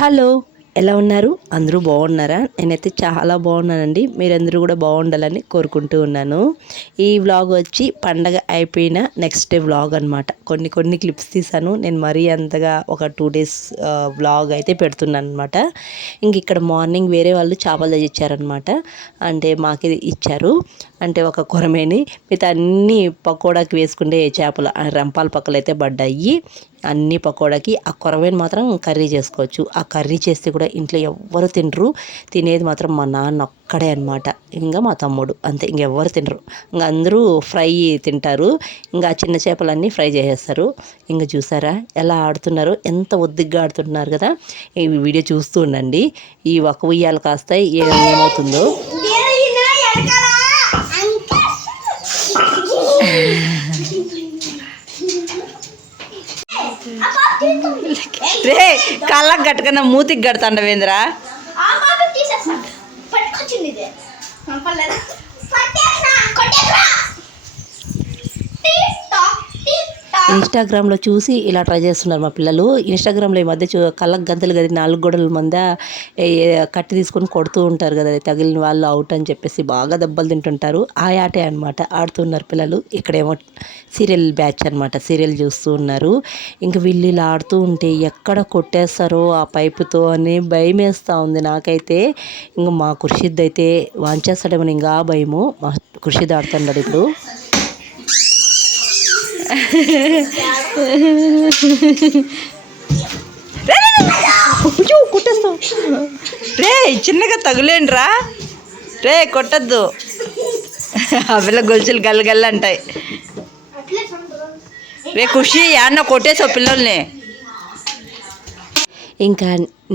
Hello, ఎలా ఉన్నారు? అందరూ బాగున్నారా? నేనైతే చాలా బాగున్నానండి. మీరందరూ కూడా బాగుండాలని కోరుకుంటూ ఉన్నాను. ఈ వ్లాగ్ వచ్చి పండగ అయిపోయిన నెక్స్ట్ డే వ్లాగ్ అనమాట. కొన్ని క్లిప్స్ తీసాను. నేను మరీ అంతగా ఒక 2 days వ్లాగ్ అయితే పెడుతున్నాను అనమాట. ఇంక ఇక్కడ మార్నింగ్ వేరే వాళ్ళు చేపలు తెచ్చిచ్చారనమాట. అంటే మాకు ఇచ్చారు. అంటే ఒక కొరమేని మిగతా అన్నీ పకోడాకి వేసుకుంటే చేపలు రంపాల పక్కలు అయితే పడ్డాయి. అన్ని పకోడాకి ఆ కొరమేని మాత్రం కర్రీ చేసుకోవచ్చు. ఆ కర్రీ చేస్తే కూడా ఇంట్లో ఎవ్వరు తినరు. తినేది మాత్రం మా నాన్న ఒక్కడే అనమాట. ఇంకా మా తమ్ముడు అంతే, ఇంకెవ్వరు తినరు. ఇంకా అందరూ ఫ్రై తింటారు. ఇంకా చిన్న చేపలన్నీ ఫ్రై చేసేస్తారు. ఇంకా చూసారా ఎలా ఆడుతున్నారు, ఎంత ఒద్దిగ్గా ఆడుతున్నారు కదా. ఈ వీడియో చూస్తూ ఉండండి. ఈ ఒక ఉయ్యాలు కాస్త ఏమవుతుందో. రే కళ్ళకు కట్టుకున్న మూతికి కడతాండవేంద్రా. ఇన్స్టాగ్రామ్లో చూసి ఇలా ట్రై చేస్తున్నారు మా పిల్లలు. ఇన్స్టాగ్రామ్లో ఈ మధ్య కళ్ళకు గంతలు కదా 4 గోడల మధ్య కట్టి తీసుకొని కొడుతూ ఉంటారు కదా, తగిలిన వాళ్ళు అవుట్ అని చెప్పేసి బాగా దెబ్బలు తింటుంటారు. ఆ ఆటే అనమాట ఆడుతున్నారు పిల్లలు. ఇక్కడేమో సీరియల్ బ్యాచ్ అనమాట, సీరియల్ చూస్తూ ఉన్నారు. ఇంకా వీళ్ళు ఇలా ఆడుతూ ఉంటే ఎక్కడ కొట్టేస్తారో ఆ పైపుతో అని భయం వేస్తూ ఉంది నాకైతే. ఇంకా మా ఖుర్షిద్ అయితే వాంచేస్తాడేమో ఇంకా భయము. మా ఖుర్షిద్ ఆడుతున్నాడు ఇప్పుడు. కుట్టేస్తావు రే, చిన్నగా తగులేండ్రా రే, కొట్టద్దు. ఆ పిల్ల గొలుసులు గల్లగల్ల అంటాయి. రే ఖుషి యాన్న కొట్టేసావు పిల్లల్ని. ఇంకా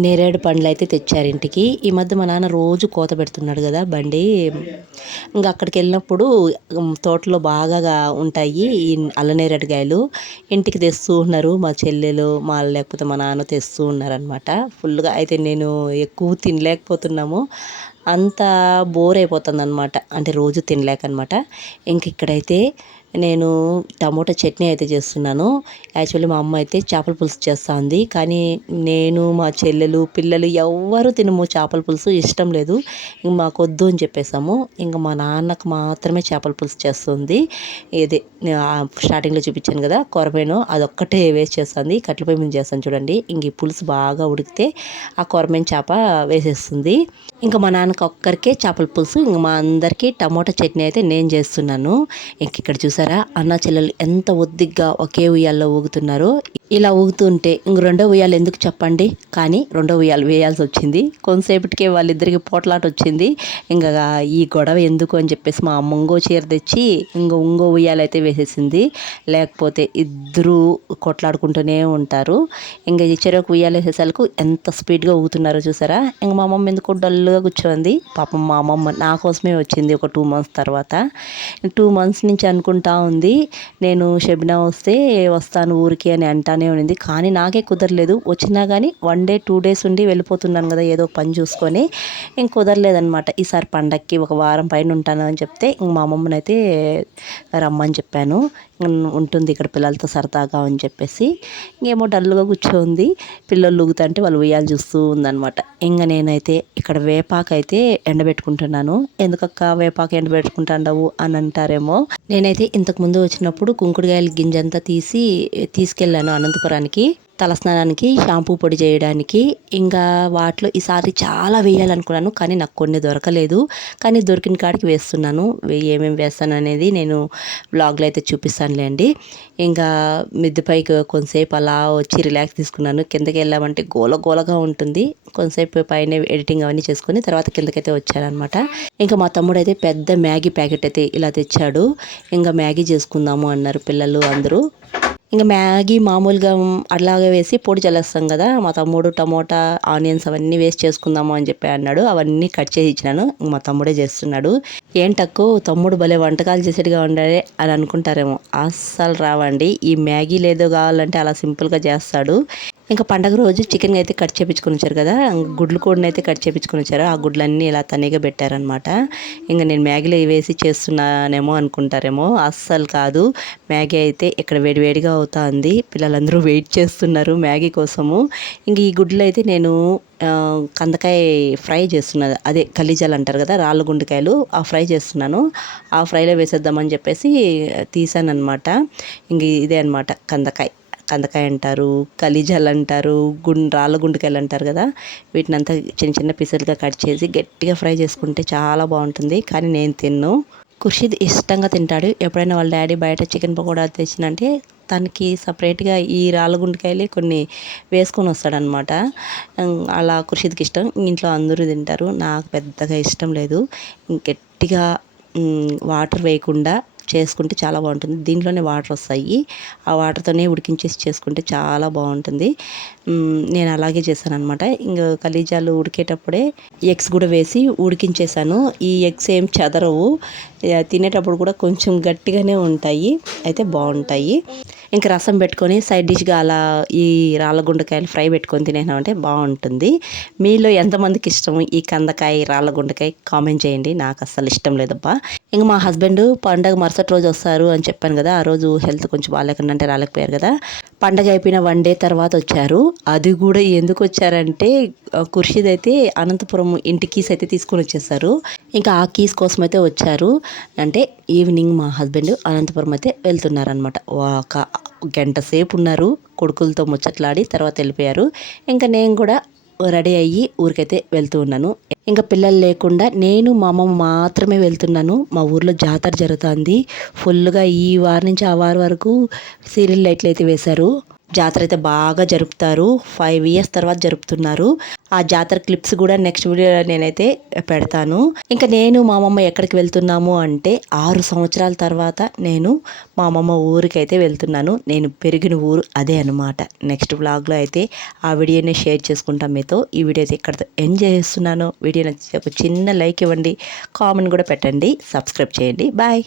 నేరేడు పండ్లు అయితే తెచ్చారు ఇంటికి. ఈ మధ్య మా నాన్న రోజు కోత పెడుతున్నాడు కదా బండి. ఇంకా అక్కడికి వెళ్ళినప్పుడు తోటలో బాగా ఉంటాయి ఈ అల్లనేరేడుకాయలు. ఇంటికి తెస్తూ ఉన్నారు మా చెల్లెలు, లేకపోతే మా నాన్న తెస్తూ ఉన్నారనమాట ఫుల్గా. అయితే నేను ఎక్కువ తినలేకపోతున్నాము, అంత బోర్ అయిపోతుంది అనమాట, అంటే రోజు తినలేకనమాట. ఇంక ఇక్కడైతే నేను టమోటా చట్నీ అయితే చేస్తున్నాను. యాక్చువల్లీ మా అమ్మ అయితే చేపల పులుసు చేస్తూ ఉంది, కానీ నేను మా చెల్లెలు పిల్లలు ఎవ్వరూ తినము చేపల పులుసు, ఇష్టం లేదు. ఇంక మాకు వద్దు అని చెప్పేసాము. ఇంకా మా నాన్నకు మాత్రమే చేపల పులుసు చేస్తుంది. ఇది స్టార్టింగ్లో చూపించాను కదా కొరమేను, అదొక్కటే వేస్ట్ చేస్తుంది. కట్టెల పొయ్యి మీద చేస్తాను చూడండి. ఇంక ఈ పులుసు బాగా ఉడికితే ఆ కొరమేను చేప వేసేస్తుంది. ఇంకా మా నాన్నకి ఒక్కరికే చేపల పులుసు, ఇంక మా అందరికీ టమోటా చట్నీ అయితే నేను చేస్తున్నాను. ఇంక ఇక్కడ చూసారా అన్న చెల్లెలు ఎంత ఒద్దిగ్గా ఒకే ఉయ్యాల్లో ఊగుతున్నారు. ఇలా ఊగుతుంటే ఇంక రెండో ఉయ్యాలు ఎందుకు చెప్పండి, కానీ రెండో ఉయ్యాలు వేయాల్సి వచ్చింది. కొంతసేపటికే వాళ్ళిద్దరికి పోట్లాట వచ్చింది. ఇంకా ఈ గొడవ ఎందుకు అని చెప్పేసి మా అమ్మ ఇంకో చీర తెచ్చి ఇంకో ఉయ్యాలు అయితే వేసేసింది. లేకపోతే ఇద్దరు కొట్లాడుకుంటూనే ఉంటారు. ఇంకా ఈ చెరకు ఉయ్యాలు వేసేసరికి ఎంత స్పీడ్గా ఊగుతున్నారో చూసారా. ఇంక మా అమ్మమ్మ ఎందుకు డల్గా కూర్చోంది. పాపం మా అమ్మమ్మ నా కోసమే వచ్చింది ఒక 2 months తర్వాత. 2 months నుంచి అనుకుంటా ఉంది నేను షెబినా వస్తే వస్తాను ఊరికి అని అంటానే ఉంది. కానీ నాకే కుదరలేదు. వచ్చినా కానీ 1 day 2 days ఉండి వెళ్ళిపోతున్నాను కదా ఏదో పని చూసుకొని. ఇంక కుదరలేదనమాట. ఈసారి పండక్కి ఒక వారం పైన ఉంటాను అని చెప్తే ఇంక మా అమ్మమ్మని అయితే రమ్మని చెప్పాను. ఉంటుంది ఇక్కడ పిల్లలతో సరదాగా అని చెప్పేసి. ఇంకేమో డల్గా కూర్చోంది. పిల్లలు ఊగుతుంటే వాళ్ళు ఉయ్యాలు చూస్తూ ఉందనమాట. ఇంకా నేనైతే ఇక్కడ వేపాకు అయితే ఎండబెట్టుకుంటున్నాను. ఎందుకక్క వేపాకు ఎండబెట్టుకుంటాండవు అని అంటారేమో. నేనైతే ఇంతకుముందు వచ్చినప్పుడు కుంకుడుకాయల గింజంతా తీసుకెళ్ళాను అనంతపురానికి తలస్నానానికి, షాంపూ పొడి చేయడానికి. ఇంకా వాటిలో ఈసారి చాలా వేయాలనుకున్నాను, కానీ నాకు కొన్ని దొరకలేదు. కానీ దొరికిన కాడికి వేస్తున్నాను. ఏమేమి వేస్తాను అనేది నేను వ్లాగ్లో అయితే చూపిస్తానులేండి. ఇంకా మిద్దెపైకి కొంతసేపు అలా వచ్చి రిలాక్స్ తీసుకున్నాను. కిందకి వెళ్ళామంటే గోలగా ఉంటుంది. కొంతసేపు పైన ఎడిటింగ్ అవన్నీ చేసుకొని తర్వాత కిందకైతే వచ్చానమాట. ఇంకా మా తమ్ముడు అయితే పెద్ద మ్యాగీ ప్యాకెట్ అయితే ఇలా తెచ్చాడు. ఇంకా మ్యాగీ చేసుకుందాము అన్నారు పిల్లలు అందరూ. ఇంకా మ్యాగీ మామూలుగా అట్లాగే వేసి పొడి చల్లేస్తాం కదా. మా తమ్ముడు టమోటా ఆనియన్స్ అవన్నీ వేస్ట్ చేసుకుందాము అని చెప్పి అన్నాడు. అవన్నీ కట్ చేసి ఇచ్చినాను. మా తమ్ముడే చేస్తున్నాడు. ఏంటక్కు తమ్ముడు భలే వంటకాలు చేసేట్టుగా ఉండాలి అని అనుకుంటారేమో. అస్సలు రావండి. ఈ మ్యాగీ లేదో కావాలంటే అలా సింపుల్గా చేస్తాడు. ఇంకా పండగ రోజు చికెన్ అయితే కట్ చేయించుకొని వచ్చారు కదా, గుడ్లు కూడా అయితే కట్ చేయించుకొని వచ్చారు. ఆ గుడ్లన్నీ ఇలా తనీగా పెట్టారనమాట. ఇంకా నేను మ్యాగీలో వేసి చేస్తున్నానేమో అనుకుంటారేమో, అస్సలు కాదు. మ్యాగీ అయితే ఇక్కడ వేడివేడిగా అవుతుంది. పిల్లలందరూ వెయిట్ చేస్తున్నారు మ్యాగీ కోసము. ఇంక ఈ గుడ్లు అయితే నేను కందకాయ ఫ్రై చేస్తున్నది, అదే కలీజాలు అంటారు కదా, రాళ్ళ గుండెకాయలు, ఆ ఫ్రై చేస్తున్నాను. ఆ ఫ్రైలో వేసేద్దామని చెప్పేసి తీసానమాట. ఇంక ఇదే అనమాట కందకాయ అంటారు, కలీజాలు అంటారు, రాళ్ళ గుండెకాయలు అంటారు కదా. వీటిని అంతా చిన్న చిన్న పీసులుగా కట్ చేసి గట్టిగా ఫ్రై చేసుకుంటే చాలా బాగుంటుంది. కానీ నేను తిన్ను. ఖుషీద్ ఇష్టంగా తింటాడు. ఎప్పుడైనా వాళ్ళ డాడీ బయట చికెన్ పకోడా తెచ్చినంటే తనకి సపరేట్గా ఈ రాళ్ళ గుండెకాయలే కొన్ని వేసుకొని వస్తాడనమాట. అలా ఖుషీద్కి ఇష్టం. ఇంట్లో అందరూ తింటారు, నాకు పెద్దగా ఇష్టం లేదు. గట్టిగా వాటర్ వేయకుండా చేసుకుంటే చాలా బాగుంటుంది. దీంట్లోనే వాటర్ వస్తాయి, ఆ వాటర్తోనే ఉడికించేసి చేసుకుంటే చాలా బాగుంటుంది. నేను అలాగే చేశాను అనమాట. ఇంకా కలీజాలు ఉడికేటప్పుడే ఎగ్స్ కూడా వేసి ఉడికించేసాను. ఈ ఎగ్స్ ఏం చెదరవు, తినేటప్పుడు కూడా కొంచెం గట్టిగానే ఉంటాయి, అయితే బాగుంటాయి. ఇంకా రసం పెట్టుకొని సైడ్ డిష్గా అలా ఈ రాళ్ళ గుండెకాయలు ఫ్రై పెట్టుకొని తినేసామంటే బాగుంటుంది. మీలో ఎంతమందికి ఇష్టం ఈ కందకాయ రాళ్ళ గుండెకాయ కామెంట్ చేయండి. నాకు అస్సలు ఇష్టం లేదబ్బా. ఇంకా మా హస్బెండ్ పండగ మరుసటి రోజు వస్తారు అని చెప్పాను కదా, ఆ రోజు హెల్త్ కొంచెం బాగాలేకుండా అంటే రాలేకపోయారు కదా. పండగ అయిపోయిన 1 డే తర్వాత వచ్చారు. అది కూడా ఎందుకు వచ్చారంటే, ఖుర్షీద్ అయితే అనంతపురం ఇంటి కీస్ అయితే తీసుకొని వచ్చేసారు. ఇంకా ఆ కీస్ కోసం అయితే వచ్చారు. అంటే ఈవినింగ్ మా హస్బెండ్ అనంతపురం అయితే వెళ్తున్నారనమాట. ఒక గంట సేపు ఉన్నారు, కొడుకులతో ముచ్చట్లాడి తర్వాత వెళ్ళిపోయారు. ఇంకా నేను కూడా రెడీ అయ్యి ఊరికైతే వెళ్తూ ఉన్నాను. ఇంకా పిల్లలు లేకుండా నేను మా అమ్మమ్మ మాత్రమే వెళ్తున్నాను. మా ఊర్లో జాతర జరుగుతుంది ఫుల్గా. ఈ వారం నుంచి ఆ వారం వరకు సీరియల్ లైట్లు అయితే వేశారు. జాతర అయితే బాగా జరుపుతారు. 5 years తర్వాత జరుపుతున్నారు. ఆ జాతర క్లిప్స్ కూడా నెక్స్ట్ వీడియో నేనైతే పెడతాను. ఇంకా నేను మా అమ్మమ్మ ఎక్కడికి వెళ్తున్నాము అంటే 6 సంవత్సరాల తర్వాత నేను మా అమ్మమ్మ ఊరికి అయితే వెళ్తున్నాను. నేను పెరిగిన ఊరు అదే అనమాట. నెక్స్ట్ వ్లాగ్లో అయితే ఆ వీడియోని షేర్ చేసుకుంటాం మీతో. ఈ వీడియో అయితే ఇక్కడితో ఎంజాయ్ చేస్తున్నాను. వీడియో నచ్చితే ఒక చిన్న లైక్ ఇవ్వండి, కామెంట్ కూడా పెట్టండి, సబ్స్క్రైబ్ చేయండి. బాయ్.